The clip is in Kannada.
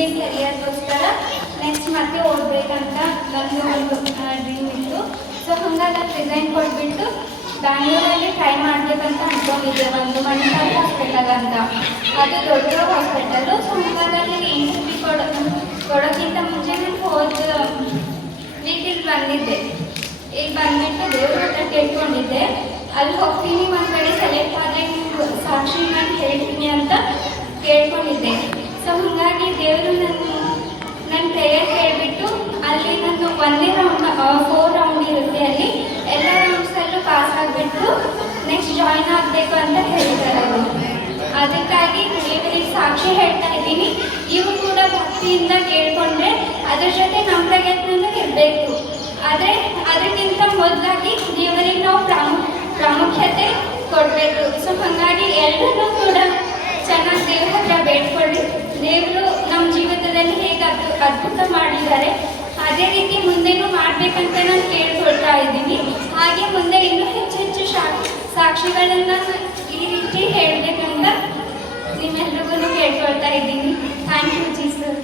ಮುಂದೆ ಕರಿಯರ್ಗೋಸ್ಕರ ನೆಕ್ಸ್ಟ್ ಮತ್ತೆ ಓದಬೇಕಂತ ನನ್ನ ಒಂದು ಡ್ರೀಮ್ ಇತ್ತು. ಸೊ ಹಾಗಾಗಿ ನಾನು ರಿಸೈನ್ ಕೊಟ್ಬಿಟ್ಟು ಬ್ಯಾಂಗ್ಳೂರಲ್ಲಿ ಟ್ರೈ ಮಾಡಬೇಕಂತ ಅಂದ್ಕೊಂಡಿದ್ದೆ, ಒಂದು ಮಣಿಪಾಲ್ ಹಾಸ್ಪಿಟಲ್ ಅಂತ. ಅದು ದೊಡ್ಡ ಹಾಸ್ಪಿಟಲು. ಸೊ ಹಾಗಾಗಿ ಇಂಟರ್ವ್ಯೂ ಕೊಡೋಕ್ಕಿಂತ ಮುಂಚೆ ನಾನು ಹೋದ ವೀಕಿಗೆ ಬಂದಿದ್ದೆ. ಈಗ ಬಂದುಬಿಟ್ಟು ದೇವ್ರ ಹತ್ರ ಕೇಳ್ಕೊಂಡಿದ್ದೆ, ಅಲ್ಲಿ ಹೋಗ್ತೀನಿ ಒಂದು ಕಡೆ ಸೆಲೆಕ್ಟ್ ಆದರೆ ನೀವು ಸಾಕ್ಷಿ ನಾನು ಹೇಳ್ತೀನಿ ಅಂತ ಕೇಳ್ಕೊಂಡಿದ್ದೆ. ಸೊ ಹಾಗಾಗಿ ದೇವರು ನನ್ನ ಪ್ರೇಯರ್ ಹೇಳಿಬಿಟ್ಟು ಅಲ್ಲಿ ನಾನು ಒಂದೇ ರೌಂಡ್ 4 ರೌಂಡ್ ಇರುತ್ತೆ, ಅಲ್ಲಿ ಎಲ್ಲ ರೌಂಡ್ಸಲ್ಲೂ ಪಾಸ್ ಆಗಿಬಿಟ್ಟು ನೆಕ್ಸ್ಟ್ ಜಾಯಿನ್ ಆಗಬೇಕು ಅಂತ ಹೇಳಿದ್ದಾರೆ ಅವರು. ಅದಕ್ಕಾಗಿ ದೇವರಿಗೆ ಸಾಕ್ಷಿ ಹೇಳ್ತಾ ಇದ್ದೀನಿ, ಇವು ಕೂಡ ಭಕ್ತಿಯಿಂದ ಕೇಳಿಕೊಂಡ್ರೆ ಅದ್ರ ಜೊತೆ ನಮ್ಮ ಪ್ರಯತ್ನನೂ ಇರಬೇಕು. ಆದರೆ ಅದಕ್ಕಿಂತ ಮೊದಲಾಗಿ ದೇವರಿಗೆ ನಾವು ಪ್ರಾಮುಖ್ಯತೆ ಕೊಡಬೇಕು. ಸೊ ಹಾಗಾಗಿ ಎಲ್ಲರೂ ಕೂಡ ಚೆನ್ನಾಗಿ ದೇವ್ರ ಹತ್ರ ಬೇಡ್ಕೊಳ್ಳಿ. ದೇವರು ನಮ್ಮ ಜೀವಿತದಲ್ಲಿ ಹೇಗೆ ಅದ್ಭುತ ಮಾಡಿದ್ದಾರೆ ಅದೇ ರೀತಿ ಮುಂದೆನೂ ಮಾಡಬೇಕಂತ ನಾನು ಕೇಳ್ಕೊಳ್ತಾ ಇದ್ದೀನಿ. ಹಾಗೆ ಮುಂದೆ ಇನ್ನೂ ಹೆಚ್ಚು ಸಾಕ್ಷಿಗಳನ್ನು ಈ ರೀತಿ ಹೇಳಬೇಕಂತ ನಿಮ್ಮೆಲ್ರಿಗೂ ಕೇಳ್ಕೊಳ್ತಾ ಇದ್ದೀನಿ. Thank you Jesus.